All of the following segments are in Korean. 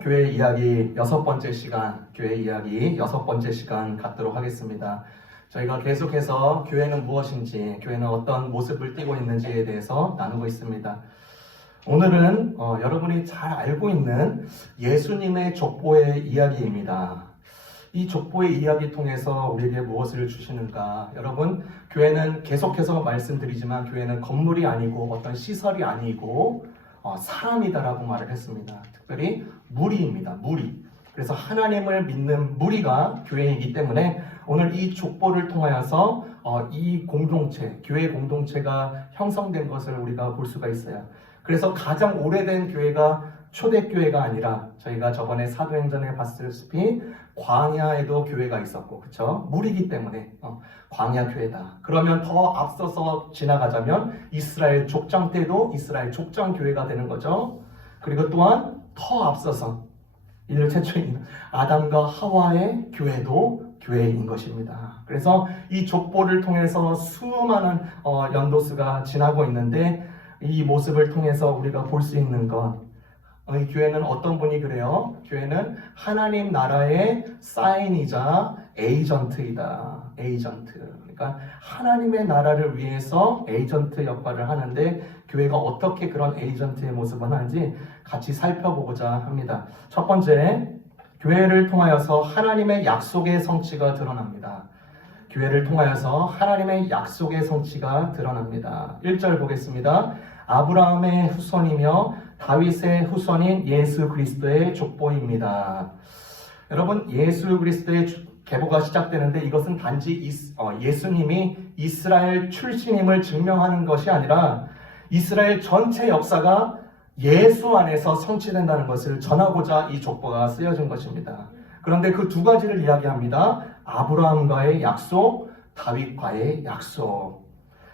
교회 이야기 여섯 번째 시간 갖도록 하겠습니다. 저희가 계속해서 교회는 무엇인지, 교회는 어떤 모습을 띠고 있는지에 대해서 나누고 있습니다. 오늘은 여러분이 잘 알고 있는 예수님의 족보의 이야기입니다. 이 족보의 이야기 통해서 우리에게 무엇을 주시는가? 여러분, 교회는 계속해서 말씀드리지만 교회는 건물이 아니고 어떤 시설이 아니고 사람이다라고 말을 했습니다. 특별히 무리입니다. 무리. 그래서 하나님을 믿는 무리가 교회이기 때문에 오늘 이 족보를 통하여서 이 공동체, 교회 공동체가 형성된 것을 우리가 볼 수가 있어요. 그래서 가장 오래된 교회가 초대교회가 아니라 저희가 저번에 사도행전에 봤다시피 광야에도 교회가 있었고, 그렇죠? 무리기 때문에 광야 교회다. 그러면 더 앞서서 지나가자면 이스라엘 족장 때도 이스라엘 족장 교회가 되는 거죠. 그리고 또한 더 앞서서 인류 최초인 아담과 하와의 교회도 교회인 것입니다. 그래서 이 족보를 통해서 수많은 연도수가 지나고 있는데 이 모습을 통해서 우리가 볼 수 있는 것, 이 교회는 어떤 분이 그래요? 교회는 하나님 나라의 사인이자 에이전트이다. 에이전트. 그러니까 하나님의 나라를 위해서 에이전트 역할을 하는데 교회가 어떻게 그런 에이전트의 모습을 하는지 같이 살펴보고자 합니다. 첫 번째, 교회를 통하여서 하나님의 약속의 성취가 드러납니다. 교회를 통하여서 하나님의 약속의 성취가 드러납니다. 1절 보겠습니다. 아브라함의 후손이며 다윗의 후손인 예수 그리스도의 족보입니다. 여러분, 예수 그리스도의 계보가 시작되는데 이것은 단지 예수님이 이스라엘 출신임을 증명하는 것이 아니라 이스라엘 전체 역사가 예수 안에서 성취된다는 것을 전하고자 이 족보가 쓰여진 것입니다. 그런데 그 두 가지를 이야기합니다. 아브라함과의 약속, 다윗과의 약속.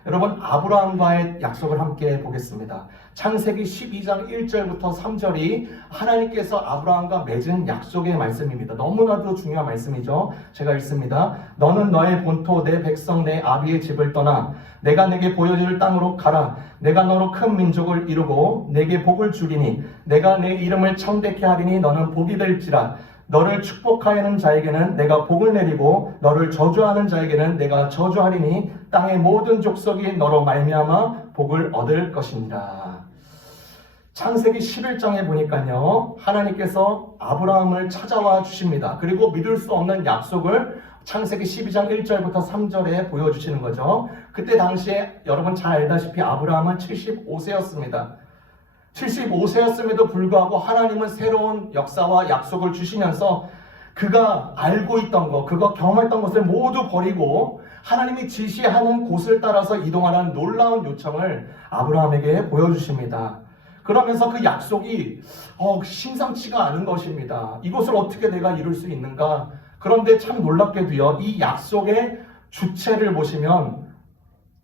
여러분, 아브라함과의 약속을 함께 보겠습니다. 창세기 12장 1절부터 3절이 하나님께서 아브라함과 맺은 약속의 말씀입니다. 너무나도 중요한 말씀이죠. 제가 읽습니다. 너는 너의 본토, 내 백성, 내 아비의 집을 떠나 내가 내게 보여줄 땅으로 가라. 내가 너로 큰 민족을 이루고 내게 복을 주리니 내가 내 이름을 창대케 하리니 너는 복이 될지라. 너를 축복하는 자에게는 내가 복을 내리고 너를 저주하는 자에게는 내가 저주하리니 땅의 모든 족속이 너로 말미암아 복을 얻을 것이니라. 창세기 11장에 보니까요, 하나님께서 아브라함을 찾아와 주십니다. 그리고 믿을 수 없는 약속을 창세기 12장 1절부터 3절에 보여주시는 거죠. 그때 당시에 여러분 잘 알다시피 아브라함은 75세였습니다. 75세였음에도 불구하고 하나님은 새로운 역사와 약속을 주시면서 그가 알고 있던 것, 그가 경험했던 것을 모두 버리고 하나님이 지시하는 곳을 따라서 이동하라는 놀라운 요청을 아브라함에게 보여주십니다. 그러면서 그 약속이 심상치가 않은 것입니다. 이것을 어떻게 내가 이룰 수 있는가? 그런데 참 놀랍게도요, 이 약속의 주체를 보시면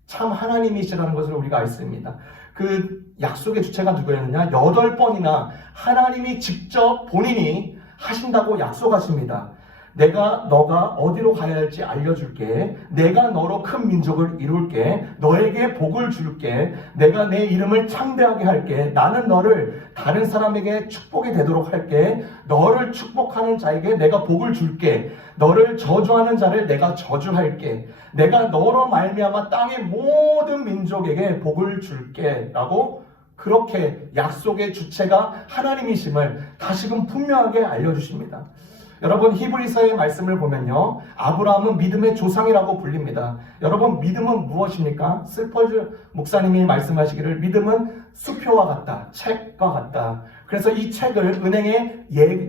참 하나님이시라는 것을 우리가 알 수 있습니다. 그 약속의 주체가 누구였느냐? 8번이나 하나님이 직접 본인이 하신다고 약속하십니다. 너가 어디로 가야 할지 알려줄게. 내가 너로 큰 민족을 이룰게. 너에게 복을 줄게. 내가 내 이름을 창대하게 할게. 나는 너를 다른 사람에게 축복이 되도록 할게. 너를 축복하는 자에게 내가 복을 줄게. 너를 저주하는 자를 내가 저주할게. 내가 너로 말미암아 땅의 모든 민족에게 복을 줄게. 라고 그렇게 약속의 주체가 하나님이심을 다시금 분명하게 알려주십니다. 여러분, 히브리서의 말씀을 보면요, 아브라함은 믿음의 조상이라고 불립니다. 여러분, 믿음은 무엇입니까? 스펄즈 목사님이 말씀하시기를 믿음은 수표와 같다, 책과 같다. 그래서 이 책을 은행에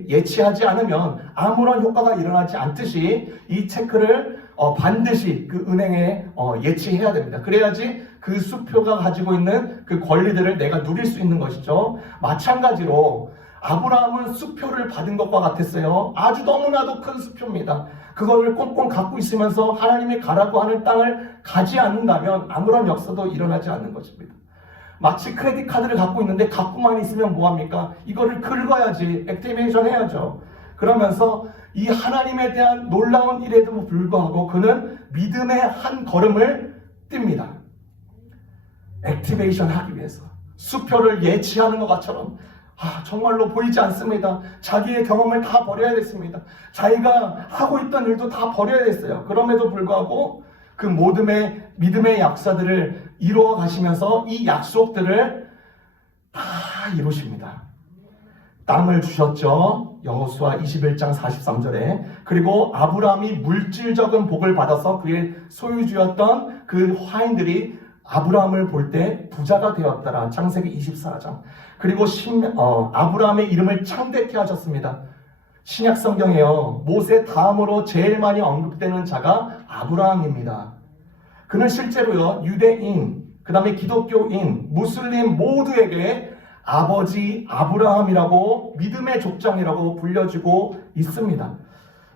예치하지 않으면 아무런 효과가 일어나지 않듯이 이 체크를 반드시 그 은행에 예치해야 됩니다. 그래야지 그 수표가 가지고 있는 그 권리들을 내가 누릴 수 있는 것이죠. 마찬가지로 아브라함은 수표를 받은 것과 같았어요. 아주 너무나도 큰 수표입니다. 그거를 꽁꽁 갖고 있으면서 하나님이 가라고 하는 땅을 가지 않는다면 아무런 역사도 일어나지 않는 것입니다. 마치 크레딧 카드를 갖고 있는데 갖고만 있으면 뭐합니까? 이거를 긁어야지, 액티베이션 해야죠. 그러면서 이 하나님에 대한 놀라운 일에도 불구하고 그는 믿음의 한 걸음을 띱니다. 액티베이션 하기 위해서 수표를 예치하는 것처럼 정말로 보이지 않습니다. 자기의 경험을 다 버려야 됐습니다. 자기가 하고 있던 일도 다 버려야 됐어요. 그럼에도 불구하고 그 모든 믿음의 약사들을 이루어 가시면서 이 약속들을 다 이루십니다. 땅을 주셨죠. 여호수아 21장 43절에. 그리고 아브라함이 물질적인 복을 받아서 그의 소유주였던 그 화인들이 아브라함을 볼 때 부자가 되었더라. 창세기 24장. 그리고 아브라함의 이름을 창대케 하셨습니다. 신약 성경에요. 모세 다음으로 제일 많이 언급되는 자가 아브라함입니다. 그는 실제로요, 유대인, 그 다음에 기독교인, 무슬림 모두에게 아버지 아브라함이라고, 믿음의 족장이라고 불려주고 있습니다.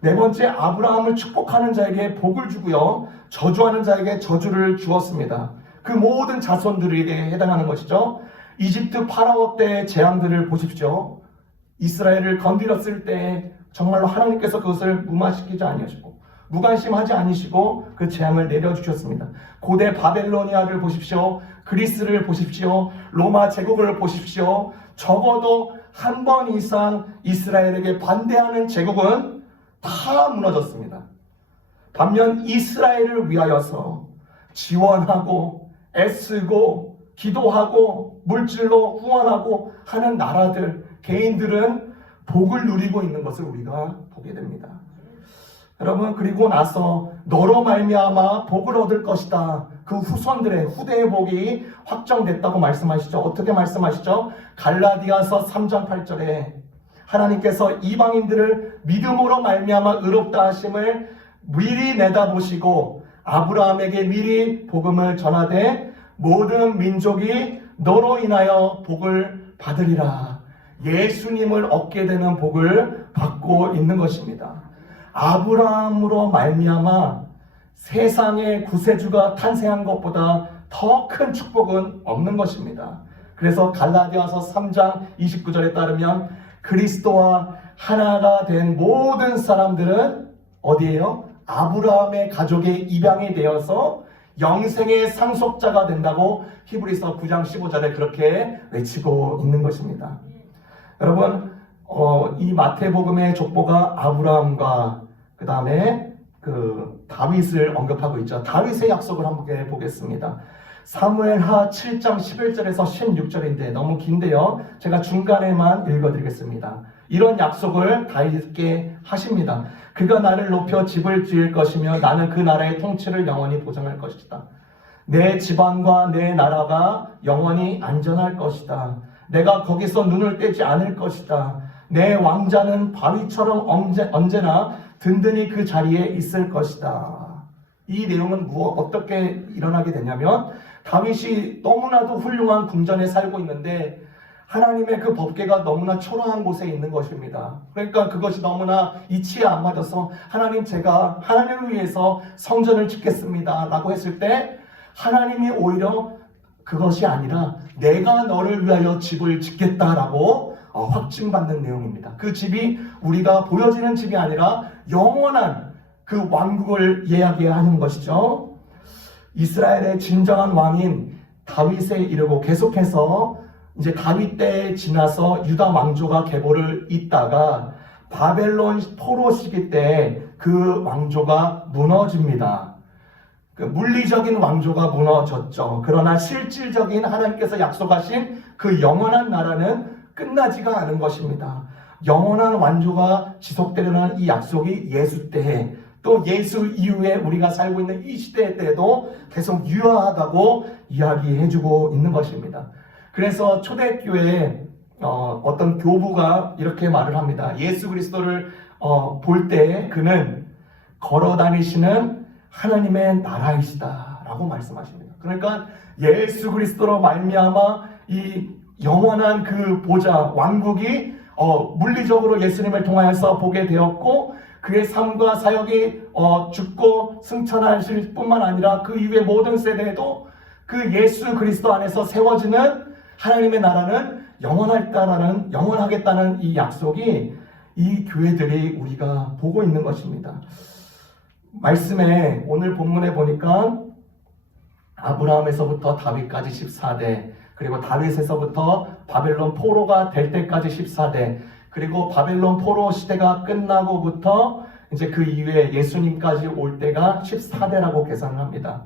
네 번째, 아브라함을 축복하는 자에게 복을 주고요, 저주하는 자에게 저주를 주었습니다. 그 모든 자손들에게 해당하는 것이죠. 이집트 파라오 때의 재앙들을 보십시오. 이스라엘을 건드렸을 때 정말로 하나님께서 그것을 무마시키지 아니하시고 무관심하지 않으시고 그 재앙을 내려주셨습니다. 고대 바벨로니아를 보십시오. 그리스를 보십시오. 로마 제국을 보십시오. 적어도 한 번 이상 이스라엘에게 반대하는 제국은 다 무너졌습니다. 반면 이스라엘을 위하여서 지원하고 애쓰고 기도하고 물질로 후원하고 하는 나라들, 개인들은 복을 누리고 있는 것을 우리가 보게 됩니다. 여러분, 그리고 나서 너로 말미암아 복을 얻을 것이다. 그 후손들의 후대의 복이 확정됐다고 말씀하시죠. 어떻게 말씀하시죠? 갈라디아서 3장 8절에 하나님께서 이방인들을 믿음으로 말미암아 의롭다 하심을 미리 내다보시고 아브라함에게 미리 복음을 전하되 모든 민족이 너로 인하여 복을 받으리라. 예수님을 얻게 되는 복을 받고 있는 것입니다. 아브라함으로 말미암아 세상의 구세주가 탄생한 것보다 더 큰 축복은 없는 것입니다. 그래서 갈라디아서 3장 29절에 따르면 그리스도와 하나가 된 모든 사람들은 어디에요? 아브라함의 가족의 입양이 되어서 영생의 상속자가 된다고 히브리서 9장 15절에 그렇게 외치고 있는 것입니다. 여러분, 이 마태복음의 족보가 아브라함과 그 다음에 다윗을 언급하고 있죠. 다윗의 약속을 함께 보겠습니다. 사무엘하 7장 11절에서 16절인데 너무 긴데요. 제가 중간에만 읽어드리겠습니다. 이런 약속을 다윗께 하십니다. 그가 나를 높여 집을 지을 것이며 나는 그 나라의 통치를 영원히 보장할 것이다. 내 집안과 내 나라가 영원히 안전할 것이다. 내가 거기서 눈을 떼지 않을 것이다. 내 왕자는 바위처럼 언제나 든든히 그 자리에 있을 것이다. 이 내용은 어떻게 일어나게 되냐면 다윗이 너무나도 훌륭한 궁전에 살고 있는데 하나님의 그 법궤가 너무나 초라한 곳에 있는 것입니다. 그러니까 그것이 너무나 이치에 안 맞아서 하나님, 제가 하나님을 위해서 성전을 짓겠습니다 라고 했을 때 하나님이 오히려 그것이 아니라 내가 너를 위하여 집을 짓겠다라고 확증받는 내용입니다. 그 집이 우리가 보여지는 집이 아니라 영원한 그 왕국을 이야기하는 것이죠. 이스라엘의 진정한 왕인 다윗에 이르고 계속해서 이제 다윗 때에 지나서 유다 왕조가 계보를 잇다가 바벨론 포로 시기 때 그 왕조가 무너집니다. 그 물리적인 왕조가 무너졌죠. 그러나 실질적인 하나님께서 약속하신 그 영원한 나라는 끝나지가 않은 것입니다. 영원한 왕조가 지속되려는 이 약속이 예수 때에 또 예수 이후에 우리가 살고 있는 이 시대 때에도 계속 유효하다고 이야기해주고 있는 것입니다. 그래서 초대교회에 어떤 교부가 이렇게 말을 합니다. 예수 그리스도를 볼 때 그는 걸어 다니시는 하나님의 나라이시다 라고 말씀하십니다. 그러니까 예수 그리스도로 말미암아 이 영원한 그 보좌 왕국이 물리적으로 예수님을 통하여서 보게 되었고 그의 삶과 사역이 죽고 승천하실 뿐만 아니라 그 이후의 모든 세대에도 그 예수 그리스도 안에서 세워지는 하나님의 나라는 영원하겠다는 이 약속이 이 교회들이 우리가 보고 있는 것입니다. 말씀에 오늘 본문에 보니까 아브라함에서부터 다윗까지 14대, 그리고 다윗에서부터 바벨론 포로가 될 때까지 14대, 그리고 바벨론 포로 시대가 끝나고부터 이제 그 이후에 예수님까지 올 때가 14대라고 계산을 합니다.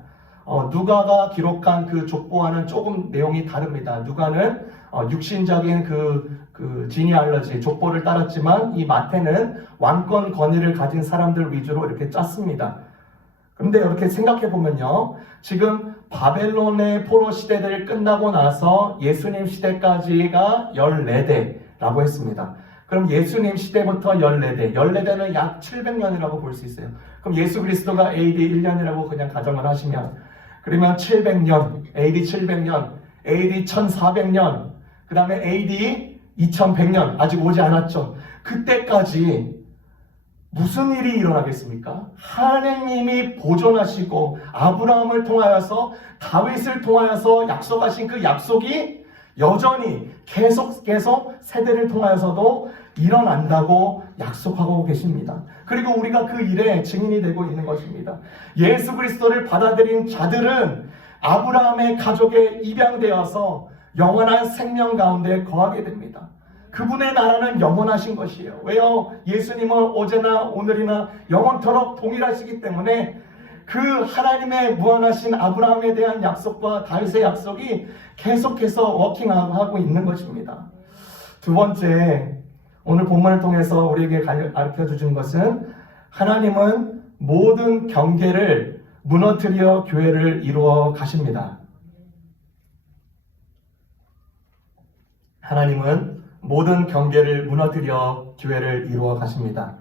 누가가 기록한 그 족보와는 조금 내용이 다릅니다. 누가는 육신적인 그 지니알러지 족보를 따랐지만 이 마태는 왕권 권위를 가진 사람들 위주로 이렇게 짰습니다. 그런데 이렇게 생각해 보면요, 지금 바벨론의 포로 시대들 끝나고 나서 예수님 시대까지가 14대라고 했습니다. 그럼 예수님 시대부터 14대, 14대는 약 700년이라고 볼 수 있어요. 그럼 예수 그리스도가 AD 1년이라고 그냥 가정을 하시면, 그러면 700년, AD 700년, AD 1400년, 그 다음에 AD 2100년, 아직 오지 않았죠. 그때까지 무슨 일이 일어나겠습니까? 하나님이 보존하시고 아브라함을 통하여서 다윗을 통하여서 약속하신 그 약속이 여전히 계속 세대를 통하여서도 일어난다고 약속하고 계십니다. 그리고 우리가 그 일에 증인이 되고 있는 것입니다. 예수 그리스도를 받아들인 자들은 아브라함의 가족에 입양되어서 영원한 생명 가운데 거하게 됩니다. 그분의 나라는 영원하신 것이에요. 왜요? 예수님은 어제나 오늘이나 영원토록 동일하시기 때문에 그 하나님의 무한하신 아브라함에 대한 약속과 다윗의 약속이 계속해서 워킹하고 있는 것입니다. 두 번째, 오늘 본문을 통해서 우리에게 가르쳐 주신 것은 하나님은 모든 경계를 무너뜨려 교회를 이루어 가십니다. 하나님은 모든 경계를 무너뜨려 교회를 이루어 가십니다.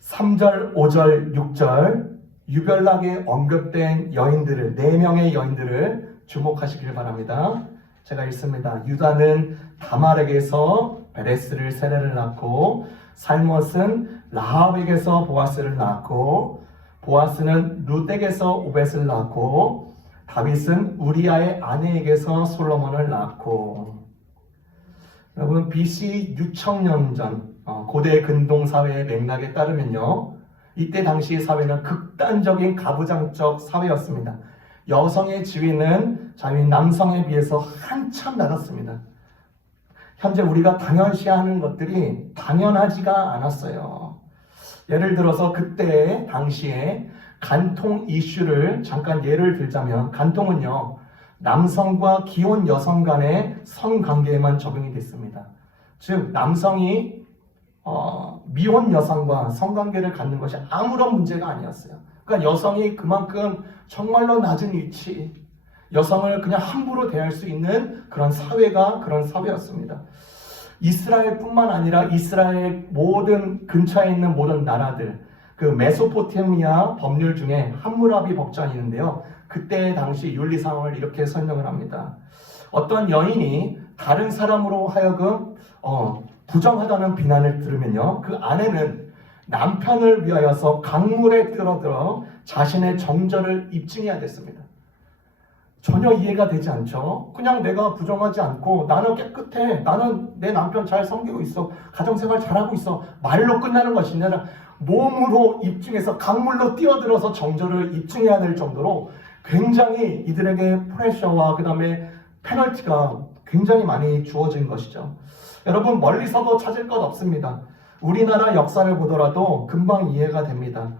3절, 5절, 6절 유별나게 언급된 여인들을, 4명의 여인들을 주목하시길 바랍니다. 제가 읽습니다. 유다는 다말에게서 베레스를 세레를 낳고, 살못은 라합에게서 보아스를 낳고, 보아스는 룻에게서 오벳을 낳고, 다윗은 우리아의 아내에게서 솔로몬을 낳고. 여러분, BC 6천년 전 고대 근동 사회의 맥락에 따르면요, 이때 당시 사회는 극단적인 가부장적 사회였습니다. 여성의 지위는 남성에 비해서 한참 낮았습니다. 현재 우리가 당연시하는 것들이 당연하지가 않았어요. 예를 들어서 그때 당시에 간통 이슈를 잠깐 예를 들자면, 간통은요, 남성과 기혼 여성 간의 성관계에만 적용이 됐습니다. 즉 남성이 미혼 여성과 성관계를 갖는 것이 아무런 문제가 아니었어요. 그러니까 여성이 그만큼 정말로 낮은 위치, 여성을 그냥 함부로 대할 수 있는 그런 사회였습니다. 이스라엘뿐만 아니라 이스라엘 모든 근처에 있는 모든 나라들, 그 메소포타미아 법률 중에 함무라비 법전이 있는데요, 그때 당시 윤리 상황을 이렇게 설명을 합니다. 어떤 여인이 다른 사람으로 하여금 부정하다는 비난을 들으면요, 그 아내는 남편을 위하여서 강물에 뛰어들어 자신의 정절을 입증해야 됐습니다. 전혀 이해가 되지 않죠. 그냥 내가 부정하지 않고 나는 깨끗해, 나는 내 남편 잘 섬기고 있어, 가정생활 잘하고 있어, 말로 끝나는 것이 아니라 몸으로 입증해서 강물로 뛰어들어서 정절을 입증해야 될 정도로 굉장히 이들에게 프레셔와 그 다음에 페널티가 굉장히 많이 주어진 것이죠. 여러분, 멀리서도 찾을 것 없습니다. 우리나라 역사를 보더라도 금방 이해가 됩니다.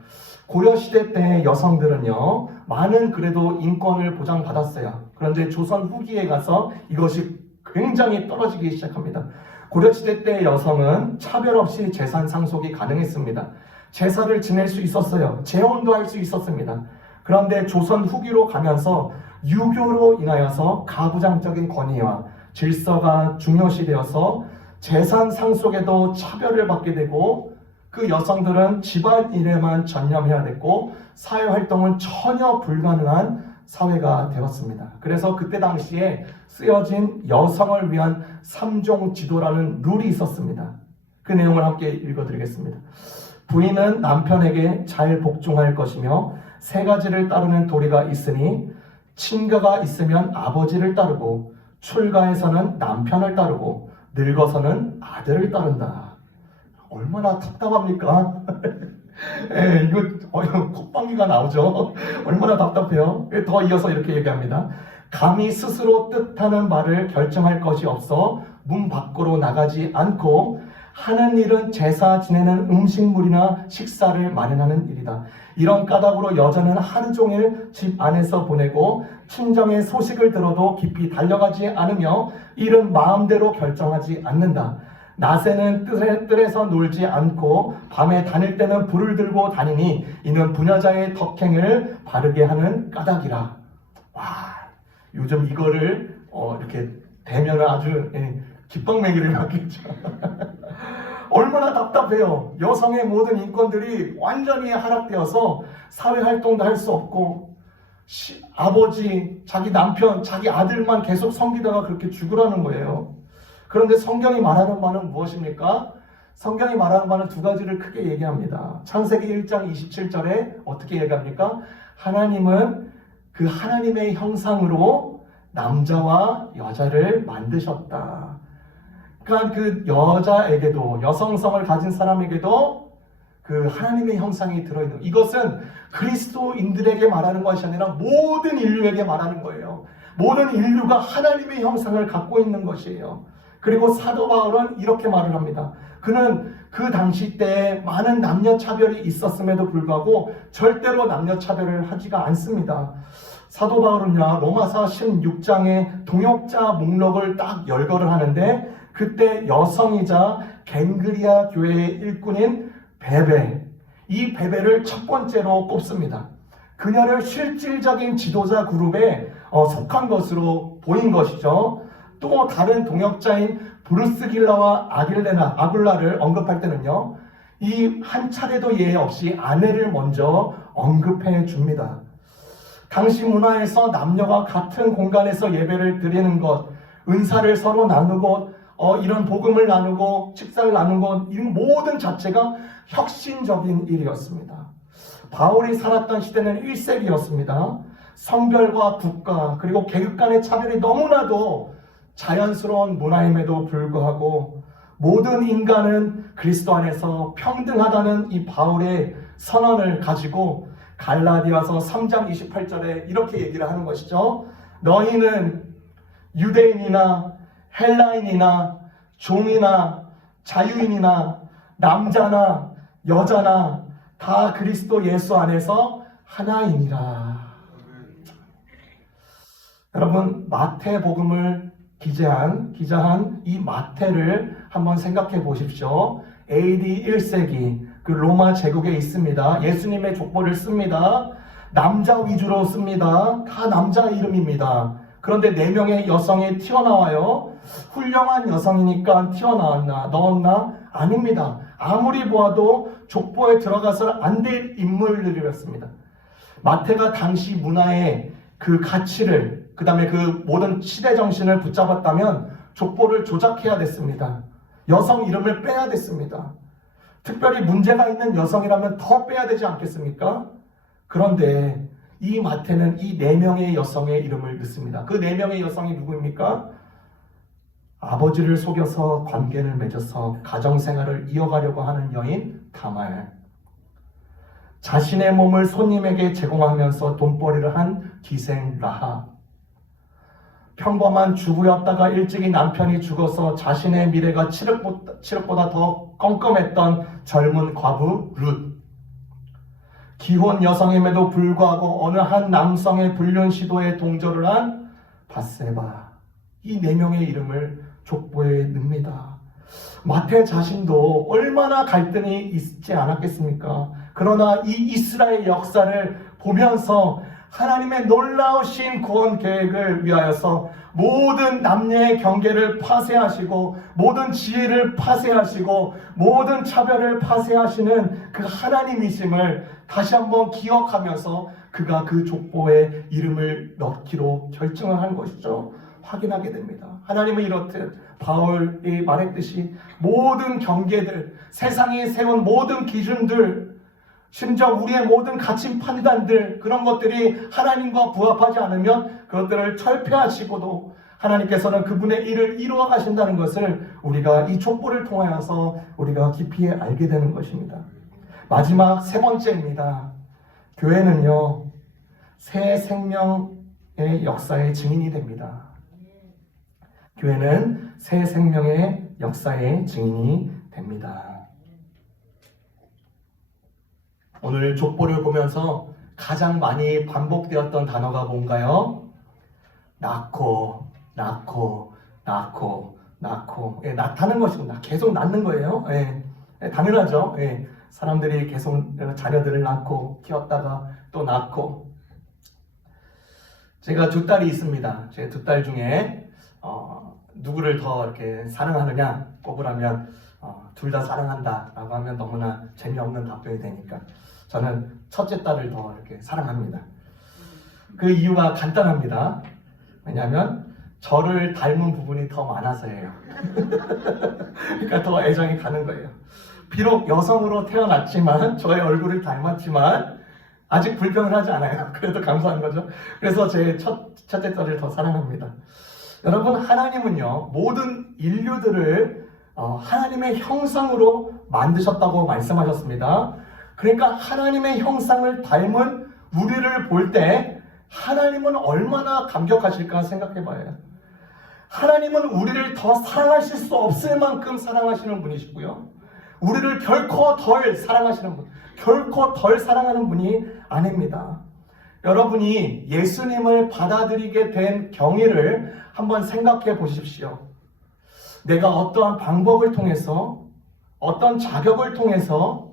고려시대 때 여성들은요, 많은 그래도 인권을 보장받았어요. 그런데 조선 후기에 가서 이것이 굉장히 떨어지기 시작합니다. 고려시대 때 여성은 차별 없이 재산 상속이 가능했습니다. 제사를 지낼 수 있었어요. 재혼도 할 수 있었습니다. 그런데 조선 후기로 가면서 유교로 인하여서 가부장적인 권위와 질서가 중요시되어서 재산 상속에도 차별을 받게 되고, 그 여성들은 집안일에만 전념해야 됐고 사회활동은 전혀 불가능한 사회가 되었습니다. 그래서 그때 당시에 쓰여진 여성을 위한 3종 지도라는 룰이 있었습니다. 그 내용을 함께 읽어드리겠습니다. 부인은 남편에게 잘 복종할 것이며 3가지를 따르는 도리가 있으니, 친가가 있으면 아버지를 따르고, 출가해서는 남편을 따르고, 늙어서는 아들을 따른다. 얼마나 답답합니까? 예, 이거 콧방귀가 나오죠. 얼마나 답답해요. 더 이어서 이렇게 얘기합니다. 감히 스스로 뜻하는 말을 결정할 것이 없어 문 밖으로 나가지 않고 하는 일은 제사 지내는 음식물이나 식사를 마련하는 일이다. 이런 까닭으로 여자는 하루 종일 집 안에서 보내고 친정의 소식을 들어도 깊이 달려가지 않으며 일은 마음대로 결정하지 않는다. 낮에는 뜰에서 놀지 않고 밤에 다닐 때는 불을 들고 다니니 이는 부녀자의 덕행을 바르게 하는 까닭이라. 와, 요즘 이거를 이렇게 대면을 아주 깃방맹이를 맞겠죠. 얼마나 답답해요. 여성의 모든 인권들이 완전히 하락되어서 사회활동도 할 수 없고 아버지, 자기 남편, 자기 아들만 계속 섬기다가 그렇게 죽으라는 거예요. 그런데 성경이 말하는 바는 무엇입니까? 성경이 말하는 바는 두 가지를 크게 얘기합니다. 창세기 1장 27절에 어떻게 얘기합니까? 하나님은 그 하나님의 형상으로 남자와 여자를 만드셨다. 그러니까 그 여자에게도, 여성성을 가진 사람에게도 그 하나님의 형상이 들어있는, 이것은 그리스도인들에게 말하는 것이 아니라 모든 인류에게 말하는 거예요. 모든 인류가 하나님의 형상을 갖고 있는 것이에요. 그리고 사도 바울은 이렇게 말을 합니다. 그는 그 당시 때에 많은 남녀차별이 있었음에도 불구하고 절대로 남녀차별을 하지가 않습니다. 사도 바울은요, 로마서 16장의 동역자 목록을 딱 열거를 하는데, 그때 여성이자 갱그리아 교회의 일꾼인 베베, 이 베베를 첫 번째로 꼽습니다. 그녀를 실질적인 지도자 그룹에 속한 것으로 보인 것이죠. 또 다른 동역자인 브루스길라와 아굴라를 언급할 때는요, 이 한 차례도 예외 없이 아내를 먼저 언급해 줍니다. 당시 문화에서 남녀가 같은 공간에서 예배를 드리는 것, 은사를 서로 나누고 이런 복음을 나누고 식사를 나누는 것, 이 모든 자체가 혁신적인 일이었습니다. 바울이 살았던 시대는 1세기였습니다. 성별과 국가 그리고 계급 간의 차별이 너무나도 자연스러운 문화임에도 불구하고 모든 인간은 그리스도 안에서 평등하다는 이 바울의 선언을 가지고 갈라디아서 3장 28절에 이렇게 얘기를 하는 것이죠. 너희는 유대인이나 헬라인이나 종이나 자유인이나 남자나 여자나 다 그리스도 예수 안에서 하나이니라. 여러분, 마태복음을 기자한 이 마태를 한번 생각해 보십시오. AD 1세기 그 로마 제국에 있습니다. 예수님의 족보를 씁니다. 남자 위주로 씁니다. 다 남자 이름입니다. 그런데 4명의 여성이 튀어나와요. 훌륭한 여성이니까 튀어나왔나? 넣었나? 아닙니다. 아무리 보아도 족보에 들어가서는 안 될 인물들이었습니다. 마태가 당시 문화의 그 가치를, 그 다음에 그 모든 시대 정신을 붙잡았다면 족보를 조작해야 됐습니다. 여성 이름을 빼야 됐습니다. 특별히 문제가 있는 여성이라면 더 빼야 되지 않겠습니까? 그런데 이 마태는 이 4명의 여성의 이름을 넣습니다. 그 4명의 여성이 누구입니까? 아버지를 속여서 관계를 맺어서 가정생활을 이어가려고 하는 여인 다말, 자신의 몸을 손님에게 제공하면서 돈벌이를 한 기생 라합, 평범한 주부였다가 일찍이 남편이 죽어서 자신의 미래가 칠흑보다 더 껌껌했던 젊은 과부 룻, 기혼 여성임에도 불구하고 어느 한 남성의 불륜 시도에 동조를 한 밧세바, 이 4명의 이름을 족보에 넣습니다. 마태 자신도 얼마나 갈등이 있지 않았겠습니까? 그러나 이 이스라엘 역사를 보면서 하나님의 놀라우신 구원 계획을 위하여서 모든 남녀의 경계를 파쇄하시고 모든 지혜를 파쇄하시고 모든 차별을 파쇄하시는 그 하나님이심을 다시 한번 기억하면서 그가 그 족보에 이름을 넣기로 결정을 한 것이죠. 확인하게 됩니다. 하나님은 이렇듯 바울이 말했듯이 모든 경계들, 세상이 세운 모든 기준들, 심지어 우리의 모든 가치 판단들, 그런 것들이 하나님과 부합하지 않으면 그것들을 철폐하시고도 하나님께서는 그분의 일을 이루어 가신다는 것을 우리가 이 족보를 통하여서 우리가 깊이 알게 되는 것입니다. 마지막 3번째입니다. 교회는요, 새 생명 역사의 증인이 됩니다. 교회는 새 생명의 역사의 증인이 됩니다. 오늘 족보를 보면서 가장 많이 반복되었던 단어가 뭔가요? 낳고, 낳고, 낳고, 낳고. 낳다는 것입니다. 계속 낳는 거예요. 당연하죠. 사람들이 계속 자녀들을 낳고 키웠다가 또 낳고. 제가 두 딸이 있습니다. 제 두 딸 중에 누구를 더 이렇게 사랑하느냐 꼽으라면 둘 다 사랑한다라고 하면 너무나 재미없는 답변이 되니까 저는 첫째 딸을 더 이렇게 사랑합니다. 그 이유가 간단합니다. 왜냐하면 저를 닮은 부분이 더 많아서예요. 그러니까 더 애정이 가는 거예요. 비록 여성으로 태어났지만 저의 얼굴을 닮았지만 아직 불평을 하지 않아요. 그래도 감사한 거죠. 그래서 제 첫째 딸을 더 사랑합니다. 여러분, 하나님은요 모든 인류들을 하나님의 형상으로 만드셨다고 말씀하셨습니다. 그러니까 하나님의 형상을 닮은 우리를 볼 때 하나님은 얼마나 감격하실까 생각해 봐요. 하나님은 우리를 더 사랑하실 수 없을 만큼 사랑하시는 분이시고요. 우리를 결코 덜 사랑하시는 분, 결코 덜 사랑하는 분이 아닙니다. 여러분이 예수님을 받아들이게 된 경위를 한번 생각해 보십시오. 내가 어떠한 방법을 통해서, 어떤 자격을 통해서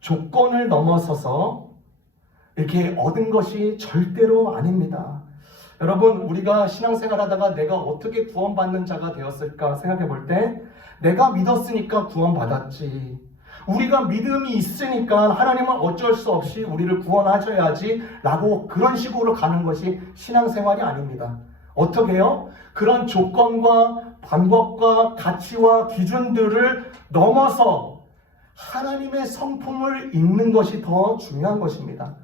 조건을 넘어서서 이렇게 얻은 것이 절대로 아닙니다. 여러분, 우리가 신앙생활 하다가 내가 어떻게 구원받는 자가 되었을까 생각해 볼 때 내가 믿었으니까 구원받았지. 우리가 믿음이 있으니까 하나님은 어쩔 수 없이 우리를 구원하셔야지 라고 그런 식으로 가는 것이 신앙생활이 아닙니다. 어떻게 해요? 그런 조건과 방법과 가치와 기준들을 넘어서 하나님의 성품을 읽는 것이 더 중요한 것입니다.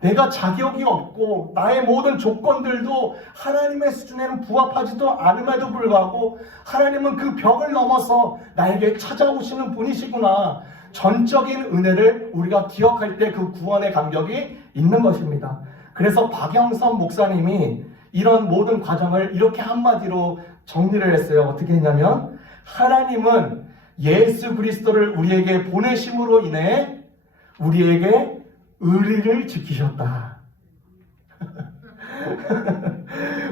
내가 자격이 없고 나의 모든 조건들도 하나님의 수준에는 부합하지도 않음에도 불구하고 하나님은 그 벽을 넘어서 나에게 찾아오시는 분이시구나. 전적인 은혜를 우리가 기억할 때 그 구원의 감격이 있는 것입니다. 그래서 박영선 목사님이 이런 모든 과정을 이렇게 한마디로 정리를 했어요. 어떻게 했냐면 하나님은 예수 그리스도를 우리에게 보내심으로 인해 우리에게 의리를 지키셨다.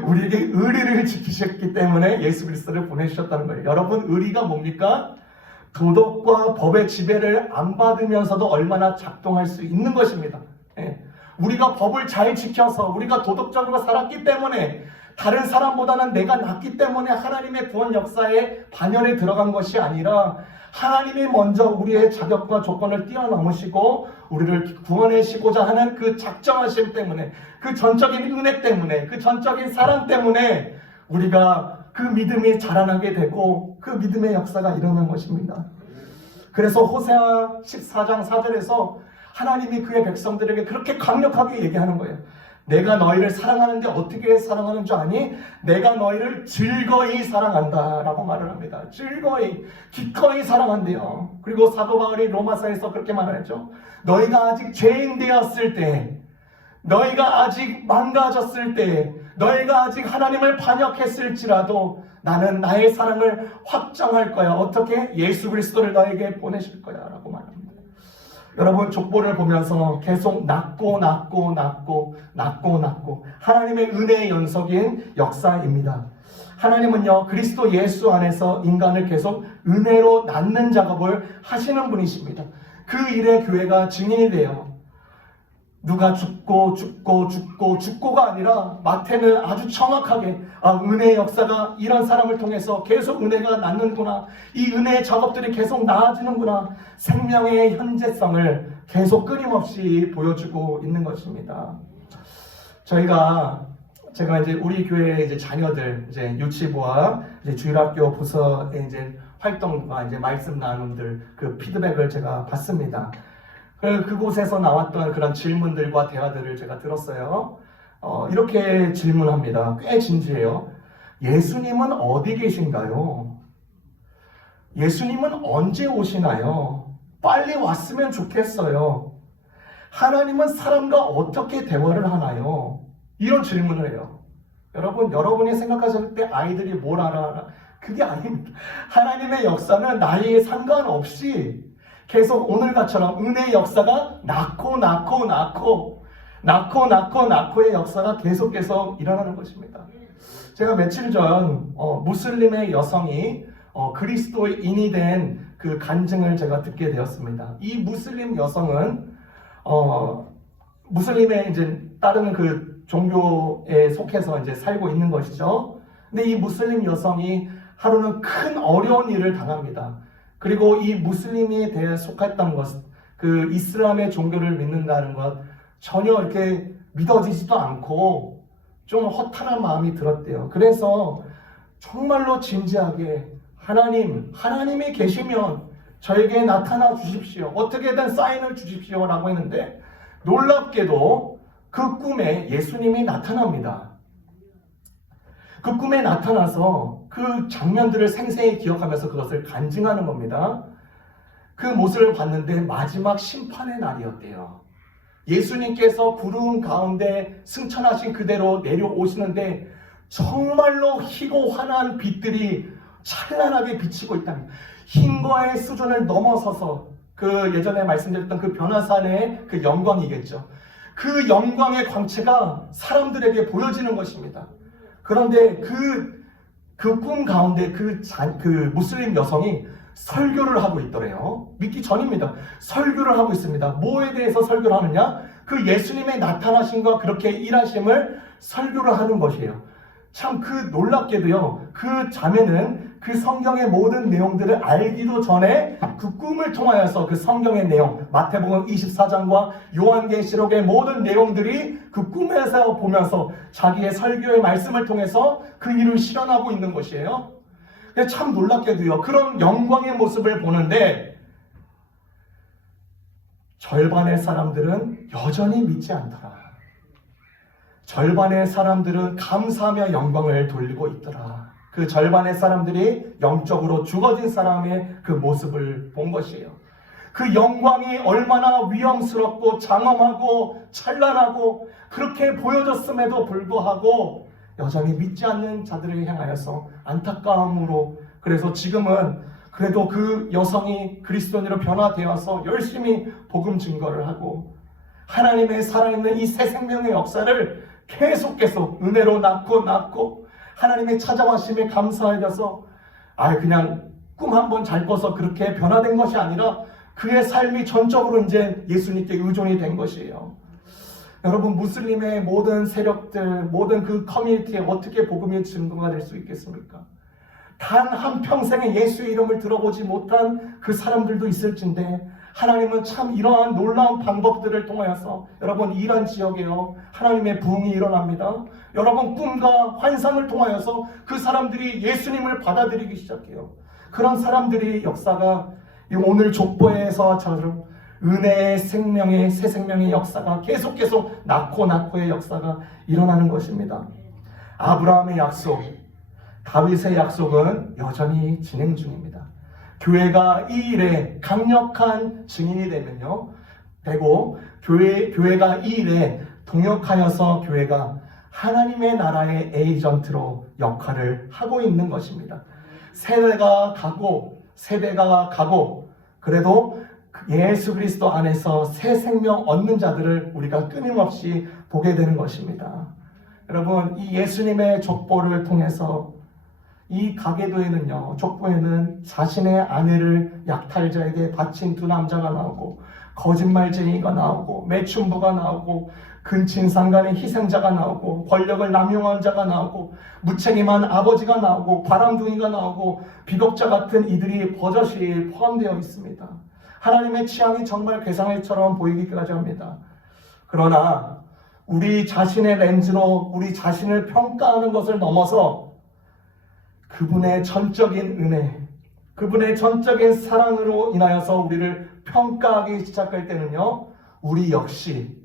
우리에게 의리를 지키셨기 때문에 예수 그리스도를 보내주셨다는 거예요. 여러분, 의리가 뭡니까? 도덕과 법의 지배를 안 받으면서도 얼마나 작동할 수 있는 것입니다. 우리가 법을 잘 지켜서 우리가 도덕적으로 살았기 때문에 다른 사람보다는 내가 낫기 때문에 하나님의 구원 역사에 반열에 들어간 것이 아니라 하나님이 먼저 우리의 자격과 조건을 뛰어넘으시고 우리를 구원하시고자 하는 그 작정하심 때문에, 그 전적인 은혜 때문에, 그 전적인 사랑 때문에 우리가 그 믿음이 자라나게 되고 그 믿음의 역사가 일어난 것입니다. 그래서 호세아 14장 4절에서 하나님이 그의 백성들에게 그렇게 강력하게 얘기하는 거예요. 내가 너희를 사랑하는데 어떻게 사랑하는 줄 아니? 내가 너희를 즐거이 사랑한다 라고 말을 합니다. 즐거이, 기꺼이 사랑한대요. 그리고 사도 바울이 로마서에서 그렇게 말하죠. 너희가 아직 죄인 되었을 때, 너희가 아직 망가졌을 때, 너희가 아직 하나님을 반역했을지라도 나는 나의 사랑을 확정할 거야. 어떻게? 예수 그리스도를 너에게 보내실 거야 라고 말합니다. 여러분, 족보를 보면서 계속 낳고 하나님의 은혜의 연속인 역사입니다. 하나님은요 그리스도 예수 안에서 인간을 계속 은혜로 낳는 작업을 하시는 분이십니다. 그 일에 교회가 증인이 돼요. 누가 죽고가 아니라 마태는 아주 정확하게 은혜의 역사가 이런 사람을 통해서 계속 은혜가 낳는구나, 이 은혜의 작업들이 계속 나아지는구나, 생명의 현재성을 계속 끊임없이 보여주고 있는 것입니다. 제가 이제 우리 교회의 이제 자녀들 이제 유치부와 이제 주일학교 부서의 이제 활동과 이제 말씀 나눔들 그 피드백을 제가 받습니다. 그곳에서 나왔던 그런 질문들과 대화들을 제가 들었어요. 이렇게 질문합니다. 꽤 진지해요. 예수님은 어디 계신가요? 예수님은 언제 오시나요? 빨리 왔으면 좋겠어요. 하나님은 사람과 어떻게 대화를 하나요? 이런 질문을 해요. 여러분이 생각하실 때 아이들이 뭘 알아? 그게 아닙니다. 하나님의 역사는 나이에 상관없이 계속 오늘같처럼 은혜의 역사가 낳고의 역사가 계속해서 일어나는 것입니다. 제가 며칠 전 무슬림의 여성이 그리스도인이 된 그 간증을 제가 듣게 되었습니다. 이 무슬림 여성은 무슬림에 이제 따르는 그 종교에 속해서 이제 살고 있는 것이죠. 근데 이 무슬림 여성이 하루는 큰 어려운 일을 당합니다. 그리고 이 무슬림에 대해 속했던 것, 그 이슬람의 종교를 믿는다는 것 전혀 이렇게 믿어지지도 않고 좀 허탈한 마음이 들었대요. 그래서 정말로 진지하게 하나님이 계시면 저에게 나타나 주십시오. 어떻게든 사인을 주십시오 라고 했는데 놀랍게도 그 꿈에 예수님이 나타납니다. 그 꿈에 나타나서 그 장면들을 생생히 기억하면서 그것을 간증하는 겁니다. 그 모습을 봤는데 마지막 심판의 날이었대요. 예수님께서 구름 가운데 승천하신 그대로 내려오시는데 정말로 희고 환한 빛들이 찬란하게 비치고 있답니다. 흰거의 수준을 넘어서서 그 예전에 말씀드렸던 그 변화산의 그 영광이겠죠. 그 영광의 광채가 사람들에게 보여지는 것입니다. 그런데 그 꿈 가운데 그 무슬림 여성이 설교를 하고 있더래요. 믿기 전입니다. 설교를 하고 있습니다. 뭐에 대해서 설교를 하느냐? 그 예수님의 나타나심과 그렇게 일하심을 설교를 하는 것이에요. 참 놀랍게도요. 그 자매는 그 성경의 모든 내용들을 알기도 전에 그 꿈을 통하여서 그 성경의 내용, 마태복음 24장과 요한계시록의 모든 내용들이 그 꿈에서 보면서 자기의 설교의 말씀을 통해서 그 일을 실현하고 있는 것이에요. 참 놀랍게도요. 그런 영광의 모습을 보는데 절반의 사람들은 여전히 믿지 않더라. 절반의 사람들은 감사하며 영광을 돌리고 있더라. 그 절반의 사람들이 영적으로 죽어진 사람의 그 모습을 본 것이에요. 그 영광이 얼마나 위엄스럽고 장엄하고 찬란하고 그렇게 보여졌음에도 불구하고 여전히 믿지 않는 자들을 향하여서 안타까움으로, 그래서 지금은 그래도 그 여성이 그리스도인으로 변화되어서 열심히 복음 증거를 하고 하나님의 살아있는 이 새 생명의 역사를 계속 은혜로 낳고 하나님의 찾아와심에 감사하여서 그냥 꿈 한 번 잘 꿔서 그렇게 변화된 것이 아니라 그의 삶이 전적으로 이제 예수님께 의존이 된 것이에요. 여러분, 무슬림의 모든 세력들, 모든 그 커뮤니티에 어떻게 복음이 증거가 될 수 있겠습니까? 단 한 평생에 예수의 이름을 들어보지 못한 그 사람들도 있을진데 하나님은 참 이러한 놀라운 방법들을 통하여서 여러분 이란 지역에요 하나님의 부흥이 일어납니다. 여러분 꿈과 환상을 통하여서 그 사람들이 예수님을 받아들이기 시작해요. 그런 사람들이 역사가 오늘 족보에서처럼 은혜의 생명의 새 생명의 역사가 계속 낳고의 역사가 일어나는 것입니다. 아브라함의 약속, 다윗의 약속은 여전히 진행 중입니다. 교회가 이 일에 강력한 증인이 되고 교회가 이 일에 동역하여서 교회가 하나님의 나라의 에이전트로 역할을 하고 있는 것입니다. 세대가 가고 그래도 예수 그리스도 안에서 새 생명 얻는 자들을 우리가 끊임없이 보게 되는 것입니다. 여러분, 이 예수님의 족보를 통해서 이 가계도에는요, 족보에는 자신의 아내를 약탈자에게 바친 두 남자가 나오고 거짓말쟁이가 나오고 매춘부가 나오고 근친상간의 희생자가 나오고 권력을 남용한 자가 나오고 무책임한 아버지가 나오고 바람둥이가 나오고 비겁자 같은 이들이 버젓이 포함되어 있습니다. 하나님의 취향이 정말 괴상일처럼 보이기까지 합니다. 그러나 우리 자신의 렌즈로 우리 자신을 평가하는 것을 넘어서 그분의 전적인 은혜, 그분의 전적인 사랑으로 인하여서 우리를 평가하기 시작할 때는요, 우리 역시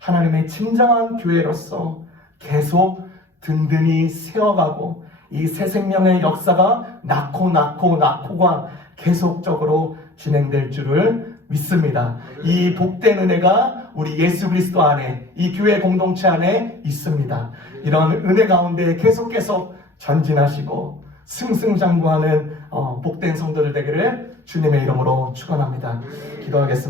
하나님의 진정한 교회로서 계속 든든히 세워가고 이 새 생명의 역사가 낳고가 계속적으로 진행될 줄을 믿습니다. 이 복된 은혜가 우리 예수 그리스도 안에, 이 교회 공동체 안에 있습니다. 이런 은혜 가운데 계속 전진하시고 승승장구하는 복된 성도들 되기를 주님의 이름으로 축원합니다. 기도하겠습니다.